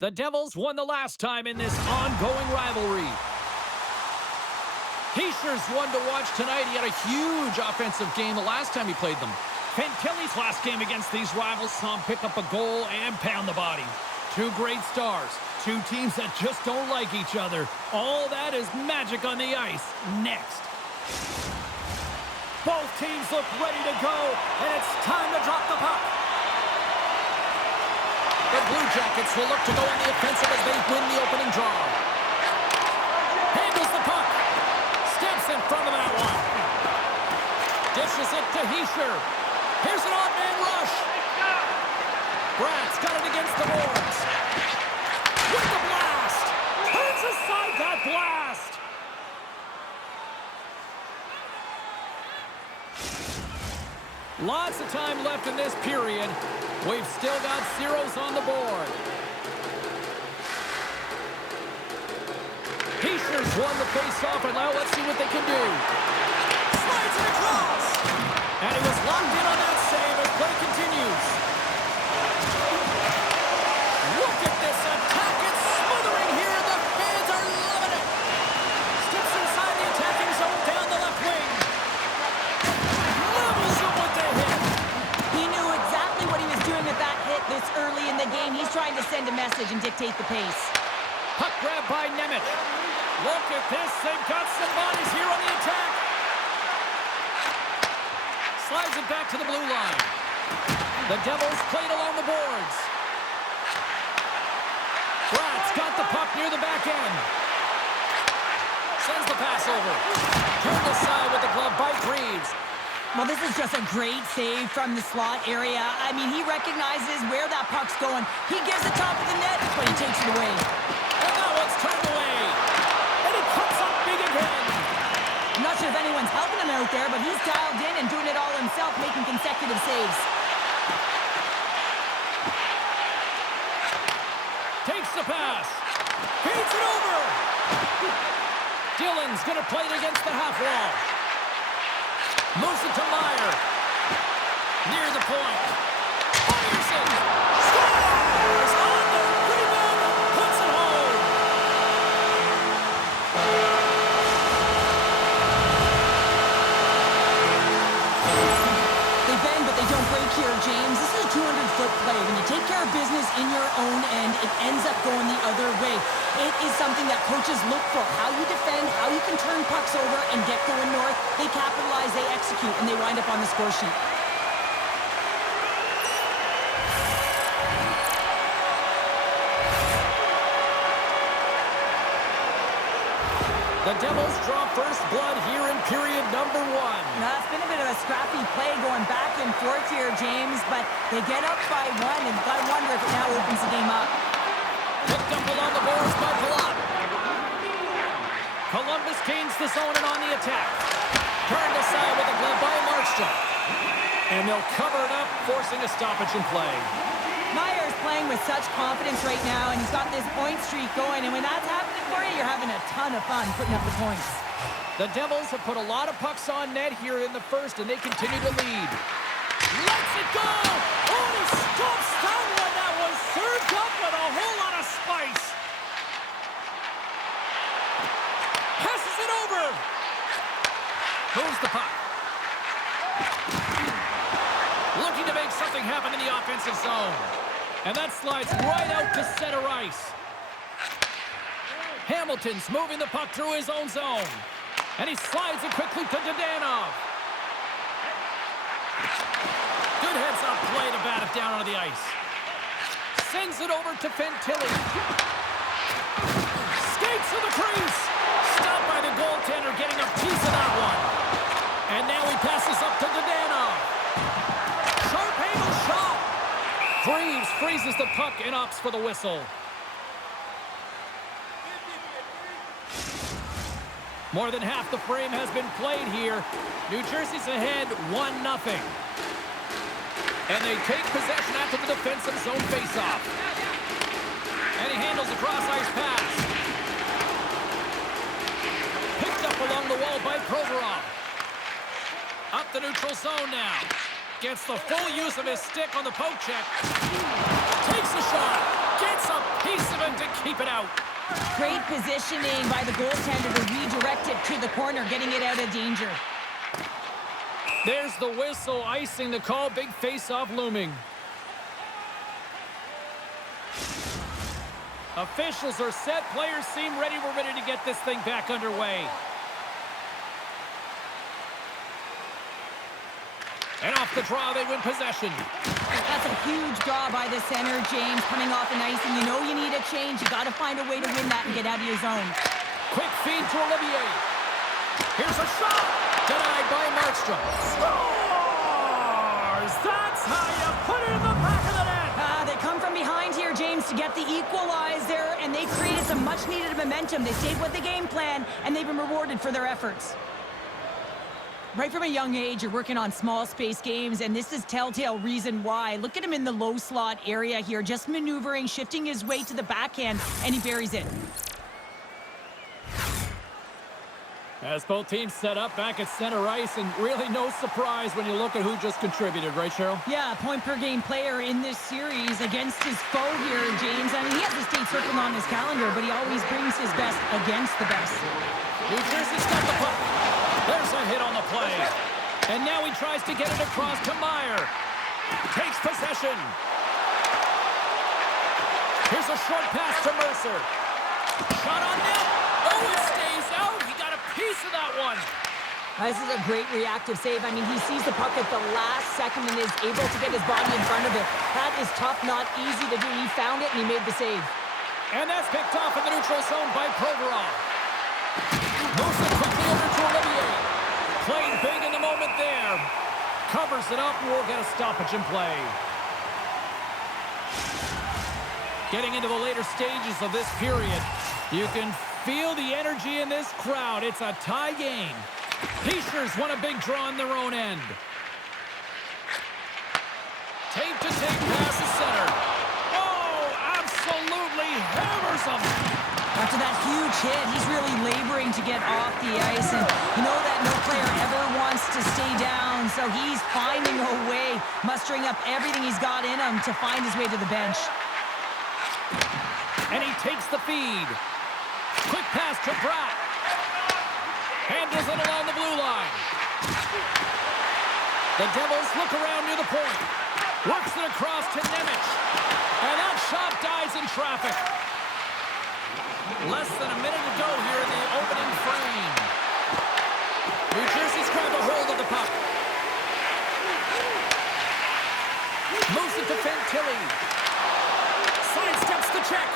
The Devils won the last time in this ongoing rivalry. Heischer's one to watch tonight. He had a huge offensive game the last time he played them. Fantilli's last game against these rivals saw him pick up a goal and pound the body. Two great stars. Two teams that just don't like each other. All that is magic on the ice. Next. Both teams look ready to go, and it's time to drop the puck. The Blue Jackets will look to go on the offensive as they win the opening draw. Handles the puck. Steps in front of that one. Dishes it to Heischer. Here's an odd man rush. Brad's got it against the boards. With the blast. Turns aside that blast. Lots of time left in this period. We've still got zeros on the board. Heischer's won the face-off, and now let's see what they can do. Slides it across. And he was locked in on that save as play continues. Look at this attack. It's smothering here. The fans are loving it. Steps inside the attacking zone down the left wing. Levels it with the hit. He knew exactly what he was doing with that hit this early in the game. He's trying to send a message and dictate the pace. Puck grab by Nemeth. Look at this. They've got some bodies here on the attack. Slides it back to the blue line. The Devils played along the boards. Brad's got the puck near the back end. Sends the pass over. Turned aside with the glove by Greaves. Well, this is just a great save from the slot area. I mean, he recognizes where that puck's going. He gives the top of the net, but he takes it away. And that one's turned away. And he comes up big again. I'm not sure if anyone's helping him out there, but he's dialed in and doing it all himself, making consecutive saves. Takes the pass. Feeds it over. Dillon's going to play it against the half wall. Moves it to Meyer. Near the point. Fires it. Scores! On the rebound. Puts it home. They bend, but they don't break here, James. This is a 200-foot play. When you take care of business in your own end, it ends up going the other way. It is something that coaches look for. How you defend, how you can turn pucks over and get going north. They capitalize, they execute, and they wind up on the score sheet. The Devils draw first blood here in period number one. Now, it's been a bit of a scrappy play going back and forth here, James, but they get up by one, and I wonder if it now opens the game up. Picked up along the boards by Palat. Columbus gains the zone and on the attack. Turned aside with a glove by Markstrom. And they'll cover it up, forcing a stoppage in play. Meyer's playing with such confidence right now, and he's got this point streak going, and when that's happening for you, you're having a ton of fun putting up the points. The Devils have put a lot of pucks on net here in the first, and they continue to lead. Lets it go! Oh, he stops that one! That was served up with a whole lot of spice. Passes it over. Moves the puck. Looking to make something happen in the offensive zone. And that slides right out to center ice. Hamilton's moving the puck through his own zone. And he slides it quickly to Dadonov. Good heads-up play to bat it down onto the ice. Sends it over to Fantilli. Skates to the crease. Stopped by the goaltender, getting a piece of that one. And now he passes up to Dadonov. Sharp angle shot. Greaves freezes the puck and opts for the whistle. More than half the frame has been played here. New Jersey's ahead 1-0. And they take possession after the defensive zone faceoff. And he handles a cross-ice pass. Picked up along the wall by Provorov. Up the neutral zone now. Gets the full use of his stick on the poke check. Takes the shot. Gets a piece of it to keep it out. Great positioning by the goaltender to redirect it to the corner, getting it out of danger. There's the whistle, icing the call. Big face-off looming. Officials are set. Players seem ready. We're ready to get this thing back underway. And off the draw, they win possession. That's a huge draw by the center, James, coming off an icing. You know you need a change. You got to find a way to win that and get out of your zone. Quick feed to Olivier. Here's a shot. Denied by Markstrom. Scores! That's how you put it in the back of the net. They come from behind here, James, to get the equalizer, and they created some much-needed momentum. They stayed with the game plan, and they've been rewarded for their efforts. Right from a young age, you're working on small space games, and this is telltale reason why. Look at him in the low slot area here, just maneuvering, shifting his way to the backhand, and he buries it. As both teams set up back at center ice, and really no surprise when you look at who just contributed, right, Cheryl? Yeah, point-per-game player in this series against his foe here, James. I mean, he has the state circle on his calendar, but he always brings his best against the best. New Jersey's got the puck. There's a hit on the play. And now he tries to get it across to Meyer. Takes possession. Here's a short pass to Mercer. Shot on net. Oh, it stays out. He got a piece of that one. This is a great reactive save. I mean, he sees the puck at the last second and is able to get his body in front of it. That is tough, not easy to do. He found it and he made the save. And that's picked off in the neutral zone by Provorov. Moves it quickly over to Olivier. Played big in the moment there. Covers it up, and we'll get a stoppage in play. Getting into the later stages of this period, you can feel the energy in this crowd. It's a tie game. Peachers want a big draw on their own end. Tape-to-tape pass the center. Oh, absolutely hammers him. After that huge hit, he's really laboring to get off the ice, and you know that no player ever wants to stay down, so he's finding a way, mustering up everything he's got in him to find his way to the bench. And he takes the feed. Quick pass to Pratt. Handles it along the blue line. The Devils look around near the point. Works it across to Nemec. And that shot dies in traffic. Less than a minute to go here in the opening frame. New Jersey's grabbed a hold of the puck. Moves it to Fantilli. Sidesteps the check.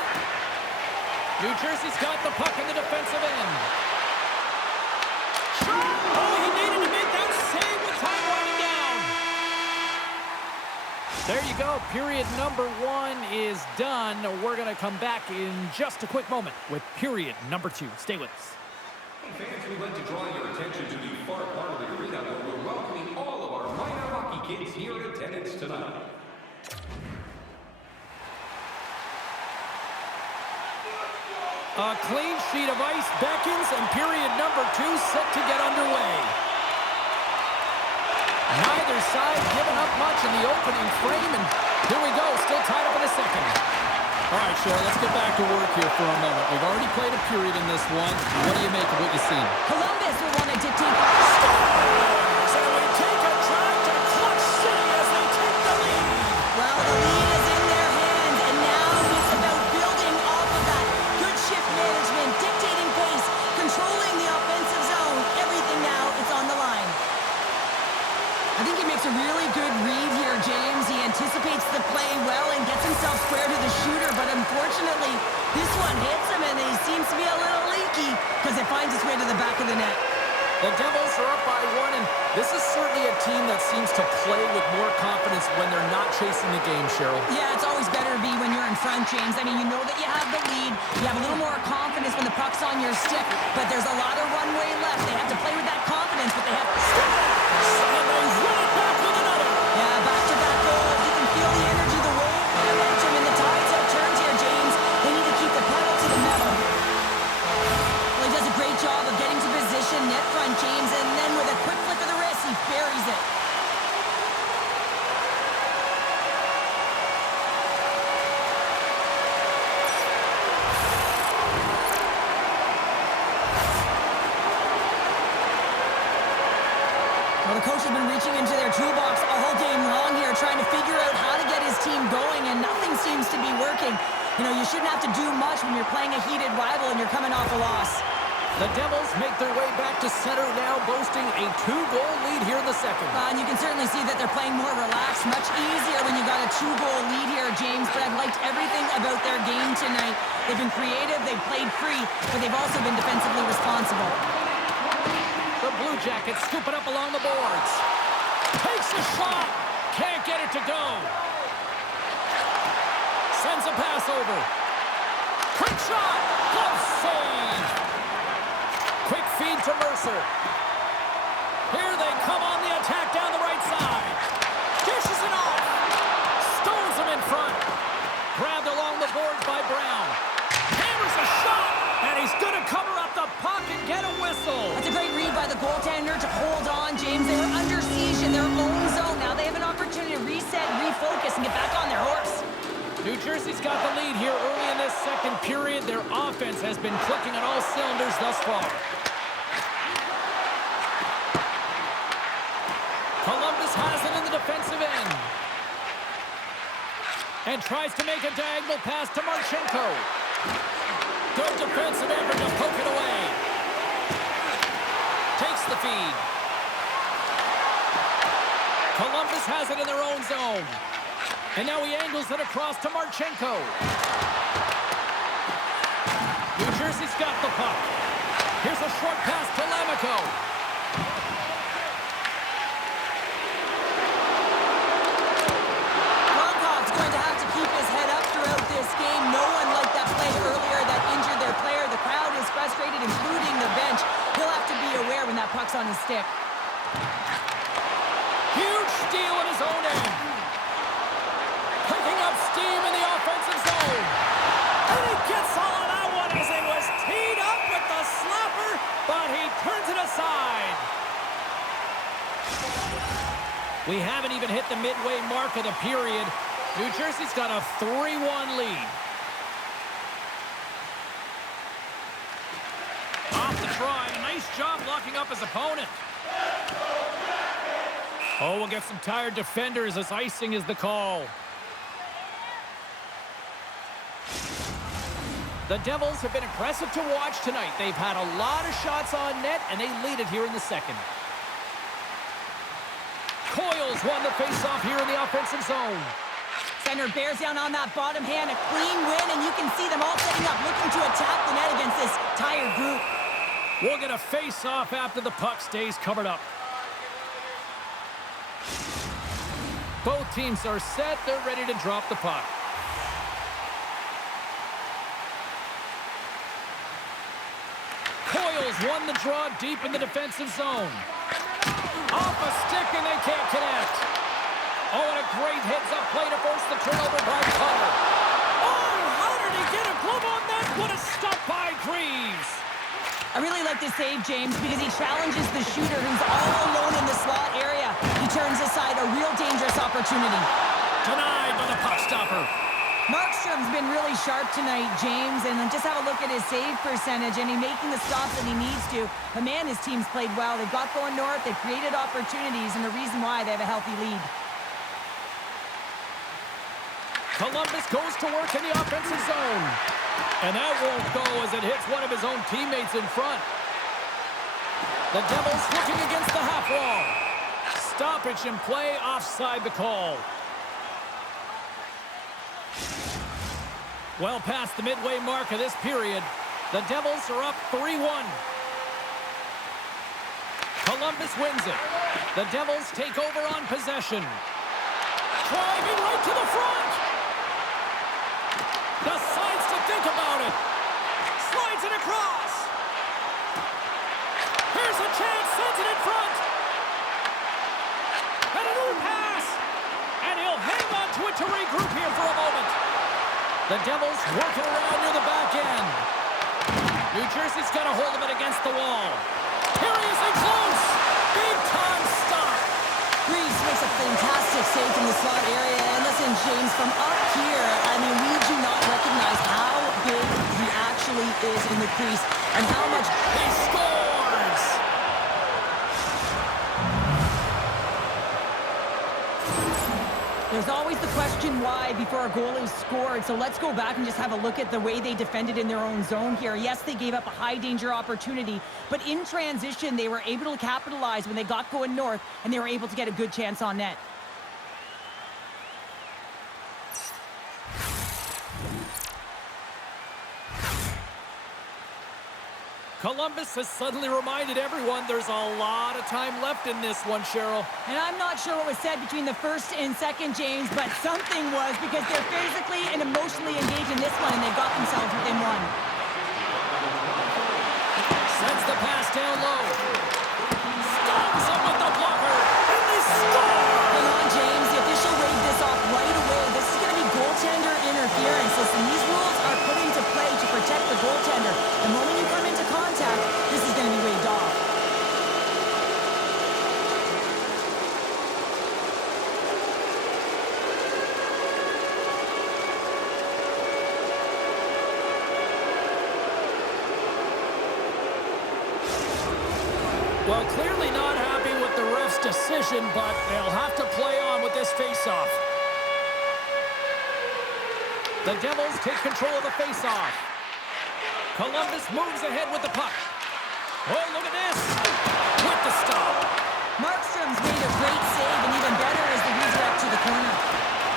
New Jersey's got the puck in the defensive end. Oh, he needed to make that save with time winding down. There you go. Period number 1 is done. We're going to come back in just a quick moment with period number 2. Stay with us. Fans, we'd like to draw your attention to the far part of the arena where we're welcoming all of our minor hockey kids here in attendance tonight. A clean sheet of ice beckons, and period number 2 set to get underway. Neither side giving up much in the opening frame, and here we go, still tied up in a second. All right, Cheryl, let's get back to work here for a moment. We've already played a period in this one. What do you make of what you've seen? Columbus will want to dictate. So we take a drive to Clutch City as they take the lead. Well, the lead is in their hands, and now it's about building off of that. Good shift management, dictating pace, controlling the offensive zone. Everything now is on the line. I think he makes a really good read here, James. He anticipates the play well and gets himself square to the shooter, but unfortunately, this one hits him, and he seems to be a little leaky because it finds its way to the back of the net. The Devils are up by 1, and this is certainly a team that seems to play with more confidence when they're not chasing the game, Cheryl. Yeah, it's always better to be when you're in front, James. I mean, you know that you have the lead. You have a little more confidence when the puck's on your stick, but there's a lot of runway left. They have to play with that confidence, but they have to stop. And they run it back with another. Yeah, back-to-back goals. You can feel the energy, the wave, the momentum, and the tides have turned here, James. They need to keep the pedal to the metal. Well, he does a great job of getting to position, net front, James, and then with a quick flick of the wrist, he buries it. coach has been reaching into their toolbox all game long here, trying to figure out how to get his team going, and nothing seems to be working. You know, you shouldn't have to do much when you're playing a heated rival and you're coming off a loss. The Devils make their way back to center now, boasting a 2-goal lead here in the second. And you can certainly see that they're playing more relaxed, much easier when you got a 2-goal lead here, James, but I've liked everything about their game tonight. They've been creative, they've played free, but they've also been defensively responsible. The Blue Jackets scoop it up along the boards. Takes a shot. Can't get it to go. Sends a pass over. Quick shot. Glove save. Quick feed to Mercer. Here they come on the attack down the right side. Dishes it off. Stones him in front. Grabbed along the boards by Brown. Hammers a shot. And he's going to cover up the puck and get a whistle. That's a great read by the goaltender to hold on, James. They were under siege in their own zone. Now they have an opportunity to reset, refocus, and get back on their horse. New Jersey's got the lead here early in this second period. Their offense has been clicking on all cylinders thus far. Columbus has it in the defensive end. And tries to make a diagonal pass to Marchenko. Good defensive effort to poke it away. Takes the feed. Columbus has it in their own zone. And now he angles it across to Marchenko. New Jersey's got the puck. Here's a short pass to Lamico. Longhoff's going to have to keep his head up throughout this game. No one liked that play earlier that injured their player. The crowd is frustrated, including the bench. He'll have to be aware when that puck's on his stick. Huge steal in his own end. Picking up steam in the offensive zone. And he gets all of that one as it was teed up with the slapper, but he turns it aside. We haven't even hit the midway mark of the period. New Jersey's got a 3-1 lead. Off the try. Nice job locking up his opponent. Oh, we'll get some tired defenders as icing is the call. The Devils have been impressive to watch tonight. They've had a lot of shots on net, and they lead it here in the second. Coyles won the faceoff here in the offensive zone. Center bears down on that bottom hand, a clean win, and you can see them all setting up, looking to attack the net against this tired group. We'll get a face-off after the puck stays covered up. Both teams are set. They're ready to drop the puck. Coyles won the draw deep in the defensive zone. Off a stick, and they can't connect. Oh, and a great heads-up play to force the turnover by Cutter. Oh, how did he get a glove on that? What a stop by Greaves. I really like this save, James, because he challenges the shooter who's all alone in the slot area. He turns aside a real dangerous opportunity. Denied by the puck stopper. Markstrom's been really sharp tonight, James, and just have a look at his save percentage, and he's making the stops that he needs to. But man, his team's played well. They've got going north, they've created opportunities, and the reason why they have a healthy lead. Columbus goes to work in the offensive zone. And that won't go as it hits one of his own teammates in front. The Devils looking against the half wall. Stoppage in play, offside the call. Well past the midway mark of this period, the Devils are up 3-1. Columbus wins it. The Devils take over on possession. Driving right to the front. Decides to think about it. Slides it across. Here's a chance. Sends it in front. And a new pass. And he'll hang on to it to regroup here for a moment. The Devils working around near the back end. New Jersey's got a hold of it against the wall. Here he is in close. Big time stop. Greaves makes a fantastic save from the slot area. And listen, James, from up here, I mean, we do not recognize how big he actually is in the crease and how much he scores. There's always the question why before a goal is scored. So let's go back and just have a look at the way they defended in their own zone here. Yes, they gave up a high-danger opportunity, but in transition, they were able to capitalize when they got going north, and they were able to get a good chance on net. Columbus has suddenly reminded everyone there's a lot of time left in this one, Cheryl. And I'm not sure what was said between the first and second, James, but something was, because they're physically and emotionally engaged in this one, and they've got themselves within one. Sends the pass down low. Stops him with the blocker, and they score! Hang on, James. The official waved this off right away. This is going to be goaltender interference. Listen, these rules are put into play to protect the goaltender. The moment you come into contact, this is going to be waved off. Well, clearly not happy with the ref's decision, but they'll have to play on with this faceoff. The Devils take control of the faceoff. Columbus moves ahead with the puck. Oh, look at this! With the stop. Markstrom's made a great save, and even better is the redirect to the corner.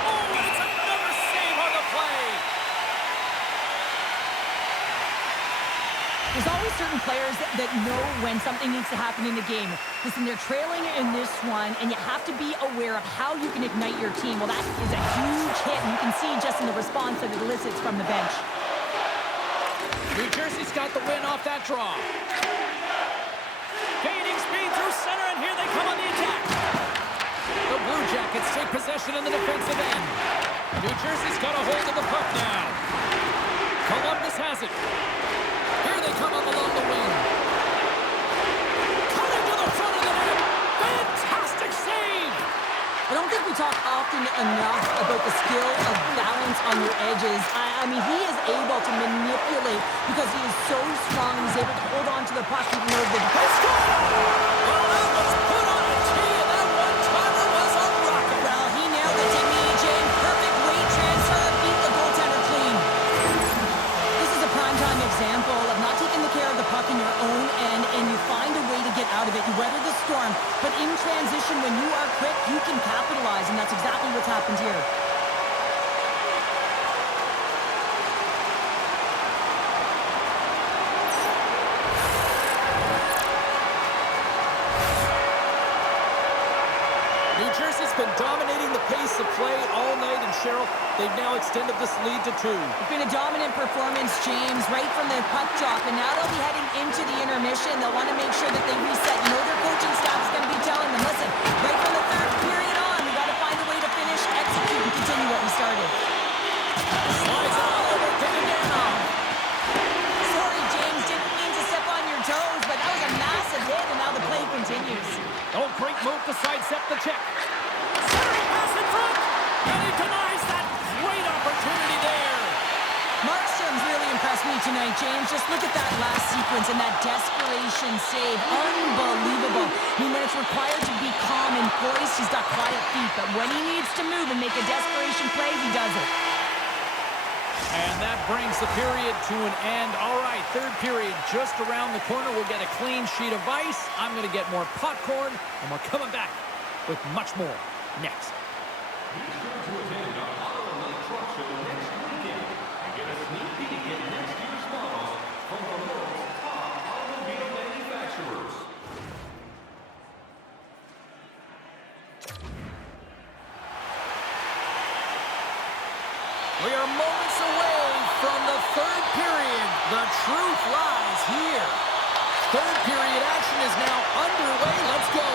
Oh, and it's another save on the play! There's always certain players that know when something needs to happen in the game. Listen, they're trailing in this one, and you have to be aware of how you can ignite your team. Well, that is a huge hit, and you can see just in the response that it elicits from the bench. New Jersey's got the win off that draw. Gaining speed through center, and here they come on the attack. The Blue Jackets take possession in the defensive end. New Jersey's got a hold of the puck now. Columbus has it. Here they come up along the wing. Cutting to the front of the net. Fantastic save! I don't think we talk often enough about the skill of balance on your edges. I mean, he is able to manipulate because he is so strong. He's able to hold on to the puck even though the defense. Well, that was put on a tee, and that one-timer was a rocket. Well, he nailed it to me, James. Perfect weight transfer, beat the goaltender clean. This is a primetime example of not taking the care of the puck in your own end, and you find a way to get out of it. You weather the storm, but in transition, when you are quick, you can capitalize, and that's exactly what's happened here. New Jersey's been dominating the pace of play all night, and Cheryl, they've now extended this lead to 2. It's been a dominant performance, James, right from the puck drop, and now they'll be heading into the intermission. They'll want to make sure that they reset. You know their coaching staff is going to be telling them, listen, right from the third period on, we got to find a way to finish, execute, and continue what we started. Slides it all over to the down. Sorry, James, didn't mean to step on your toes, but that was a massive hit, and now the play continues. Oh, great move to sidestep the check. Centering pass in front, and he denies that great opportunity there. Markstrom's really impressed me tonight, James. Just look at that last sequence and that desperation save. Unbelievable. I mean, when it's required to be calm and poised, he's got quiet feet. But when he needs to move and make a desperation play, he does it. And that brings the period to an end. All right, third period just around the corner. We'll get a clean sheet of ice. I'm going to get more popcorn, and we're coming back with much more next. Be sure to attend our Auto and Light Truck Show next weekend and get a sneak peek at next year's models from the world's top automobile manufacturers. We are moments away from the third period. The truth lies here. Third period action is now underway. Let's go.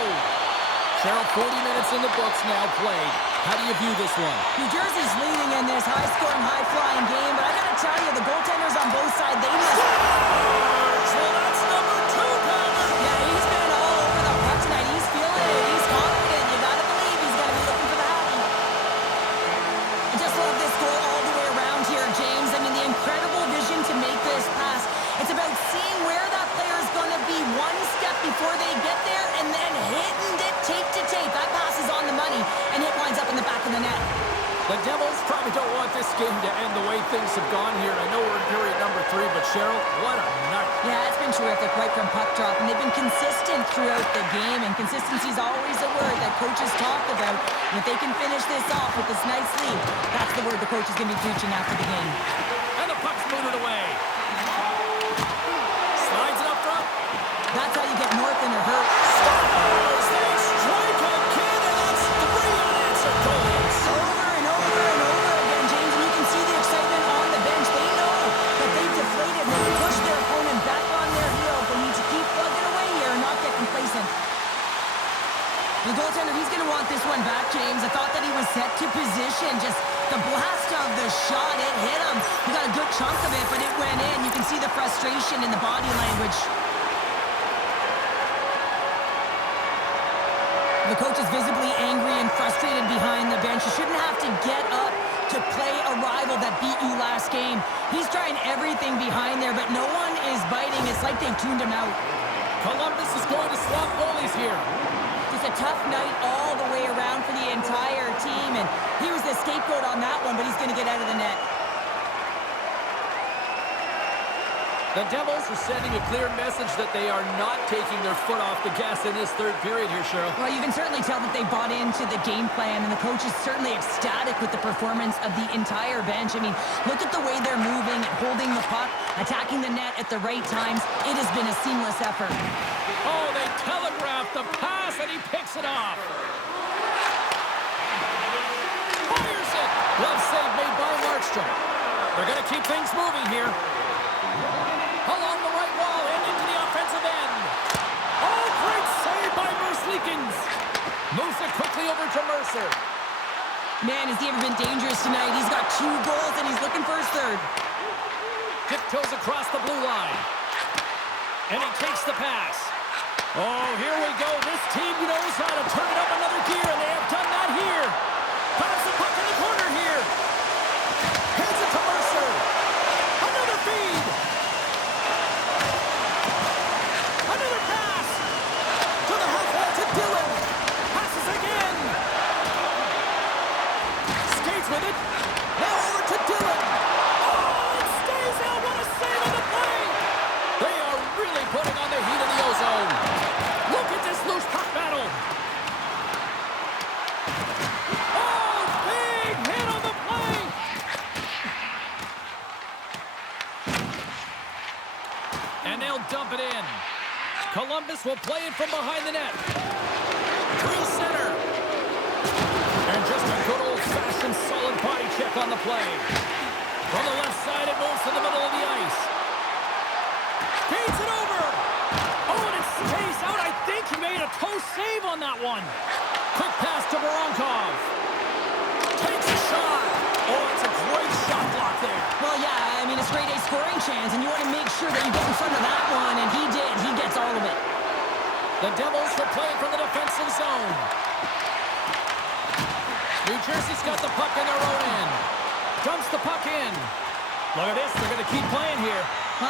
Cheryl, 40 minutes in the books now played. How do you view this one? New Jersey's leading in this high-scoring, high-flying game, but I got to tell you, the goaltenders on both sides, they must... Well, that's number 2, Palmer. Yeah, he's been all over the puck tonight. He's feeling it. He's confident. You got to believe he's going to be looking for the happy. I just love this goal all the way around here, James. I mean, the incredible vision to make this pass. It's about seeing where that player is going to be one step before they get there and then hitting it tape to tape. That pass is on the money, and it winds up in the back of the net. game to end the way things have gone here. I know we're in period number 3, but Cheryl, what a night. Yeah, it's been terrific right from puck drop, and they've been consistent throughout the game, and consistency is always a word that coaches talk about. And if they can finish this off with this nice lead, that's the word the coach is going to be preaching after the game. And the puck's moved away. Slides it up front. That's how you get north in a hurt. Scores! They strike again, and that's 3 unanswered goals. Over and over and over again, James, and you can see the excitement on the bench. They know that they've deflated. They push their opponent back on their heels. They need to keep plugging away here and not get complacent. The goaltender, he's going to want this one back, James. I thought that he was set to position. Just the blast of the shot, it hit him. He got a good chunk of it, but it went in. You can see the frustration in the body language. The coach is visibly angry and frustrated behind the bench. You shouldn't have to get up to play a rival that beat you last game. He's trying everything behind there, but no one is biting. It's like they've tuned him out. Columbus is going to swap goalies here. Just a tough night all the way around for the entire team, and he was the scapegoat on that one, but he's going to get out of the net. The Devils are sending a clear message that they are not taking their foot off the gas in this third period here, Cheryl. Well, you can certainly tell that they bought into the game plan, and the coach is certainly ecstatic with the performance of the entire bench. I mean, look at the way they're moving, holding the puck, attacking the net at the right times. It has been a seamless effort. Oh, they telegraphed the pass, and he picks it off. Fires it. Glove save made by Markstrom. They're going to keep things moving here. Along the right wall and into the offensive end. Oh, great save by Merzlikins. Moves it quickly over to Mercer. Man, has he ever been dangerous tonight? He's got 2 goals, and he's looking for his third. Tiptoes across the blue line. And he takes the pass. Oh, here we go. This team knows how to turn it up another gear, and they have done that here. Pass the puck in the corner here. Hands it to Mercer. Another feed. Another pass. To the half wall to Dillon. Passes again. Skates with it. Now over to Dillon. Oh, it stays out. What a save on the play. They are really putting on the heat of the ozone. Look at this loose puck battle. Oh, big hit on the play. And they'll dump it in. Columbus will play it from behind the net. Through center. And just a good old-fashioned solid body check on the play. From the left side, it moves to the middle of the ice. Feeds it over. Oh, and it stays out. I think he made a toe save on that one. Quick pass to Voronkov. Takes a shot. Oh, it's a great shot block there. Well, yeah, I mean, it's grade A scoring chance, and you want to make sure that you get in front of that one, and he did. He gets all of it. The Devils will play it from the defensive zone. New Jersey's got the puck in their own end. Dumps the puck in. Look at this. They're going to keep playing here.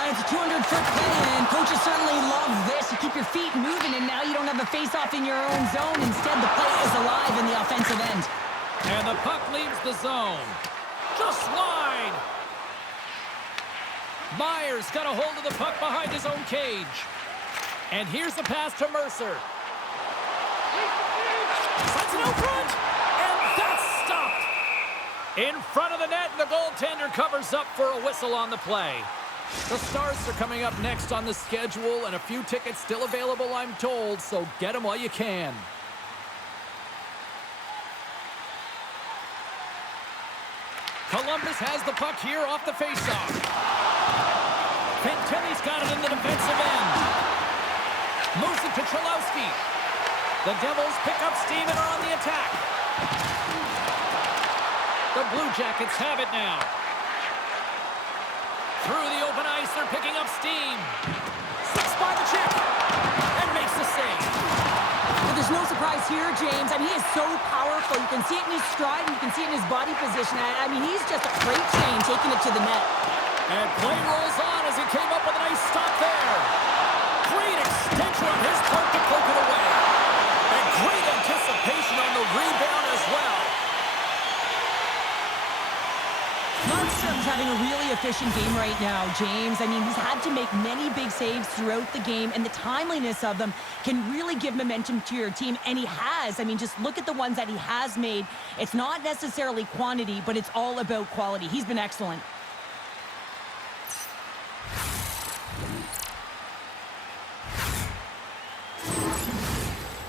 It's a 200-foot play, and coaches certainly love this. You keep your feet moving, and now you don't have a face-off in your own zone. Instead, the play is alive in the offensive end. And the puck leaves the zone. Just wide. Myers got a hold of the puck behind his own cage. And here's the pass to Mercer. Sends it out front. And that's stopped. In front of the net, and the goaltender covers up for a whistle on the play. The Stars are coming up next on the schedule, and a few tickets still available, I'm told, so get them while you can. Columbus has the puck here off the faceoff. Fantilli's got it in the defensive end. Moves it to Cholowski. The Devils pick up steam and are on the attack. The Blue Jackets have it now. Through the open ice, they're picking up steam. Slips by the chip and makes the save. But there's no surprise here, James. I mean, he is so powerful. You can see it in his stride, and you can see it in his body position. I mean, he's just a freight train taking it to the net. And play rolls on as he came up with a nice stop there. Great extension on his part to poke it away. And great anticipation on the rebound as well. efficient game right now, James. I mean, he's had to make many big saves throughout the game, and the timeliness of them can really give momentum to your team, and he has. I mean, just look at the ones that he has made. It's not necessarily quantity, but it's all about quality. He's been excellent.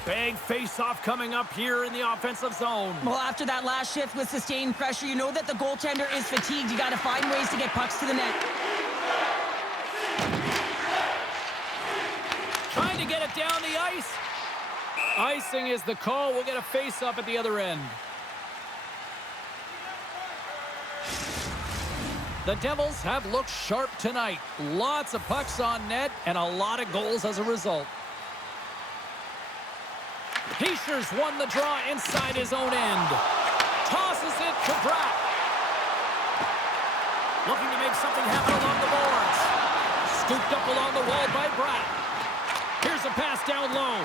Big face-off coming up here in the offensive zone. Well, after that last shift with sustained pressure, you know that the goaltender is fatigued. You got to find ways to get pucks to the net. Trying to get it down the ice. Icing is the call. We'll get a face-off at the other end. The Devils have looked sharp tonight. Lots of pucks on net and a lot of goals as a result. Heischer's won the draw inside his own end. Tosses it to Bratt. Looking to make something happen along the boards. Scooped up along the wall by Bratt. Here's a pass down low.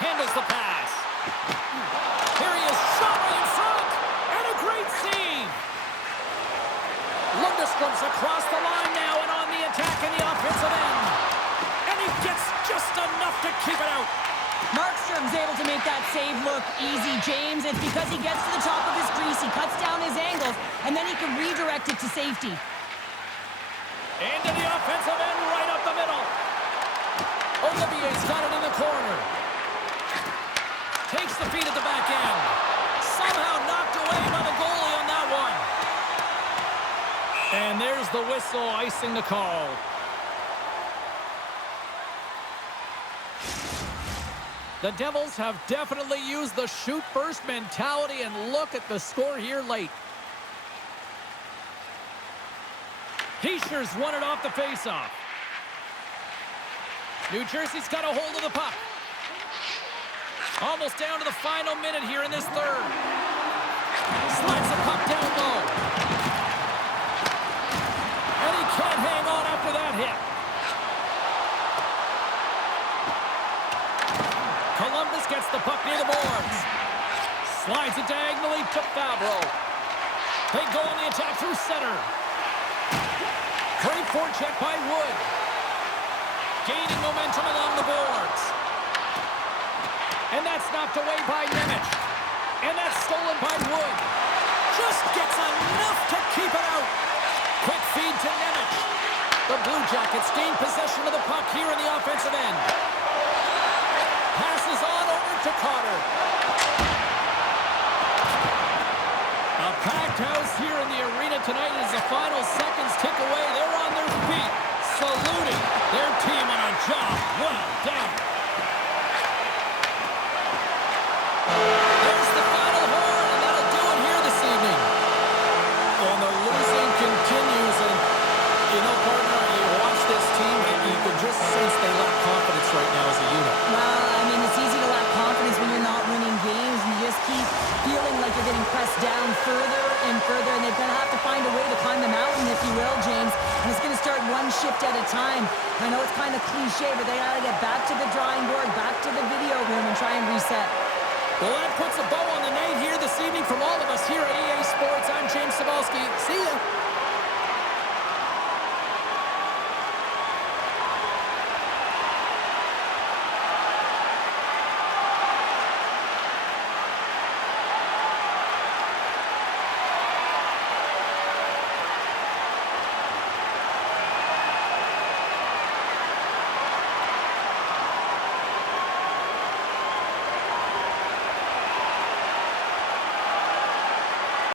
Handles the pass. Here he is, shot right in front. And a great save. Lundstrom's across the line now and on the attack in the offensive end. And he gets just enough to keep it out. Markstrom's able to make that save look easy, James. It's because he gets to the top of his crease, he cuts down his angles, and then he can redirect it to safety. Into the offensive end, right up the middle. Olivier's got it in the corner. Takes the feed at the back end. Somehow knocked away by the goalie on that one. And there's the whistle icing the call. The Devils have definitely used the shoot-first mentality, and look at the score here late. Heischer's won it off the faceoff. New Jersey's got a hold of the puck. Almost down to the final minute here in this third. Slides the puck down low. And he can't hang on after that hit. Columbus gets the puck near the boards. Slides it diagonally to Fabro. They go on the attack through center. Great forecheck by Wood. Gaining momentum along the boards. And that's knocked away by Nemec. And that's stolen by Wood. Just gets enough to keep it out. Quick feed to Nemec. The Blue Jackets gain possession of the puck here in the offensive end. Passes on over to Carter. A packed house here in the arena tonight as the final seconds tick away. They're on their feet, saluting their team on a job well done. There's the final horn, and that'll do it here this evening. And the losing continues, and you know, partner, you watch this team, and you can just sense they lack confidence right now as a unit. Well, I mean, it's easy to lack confidence when you're not winning games, and you just keep feeling like you're getting pressed down further and further, and they're going to have to find a way to climb the mountain, if you will, James. And it's going to start one shift at a time. I know it's kind of cliche, but they got to get back to the drawing board, back to the video room, and try and reset. Well, that puts a bow on the night here this evening from all of us here at EA Sports. I'm James Cybulski. See ya.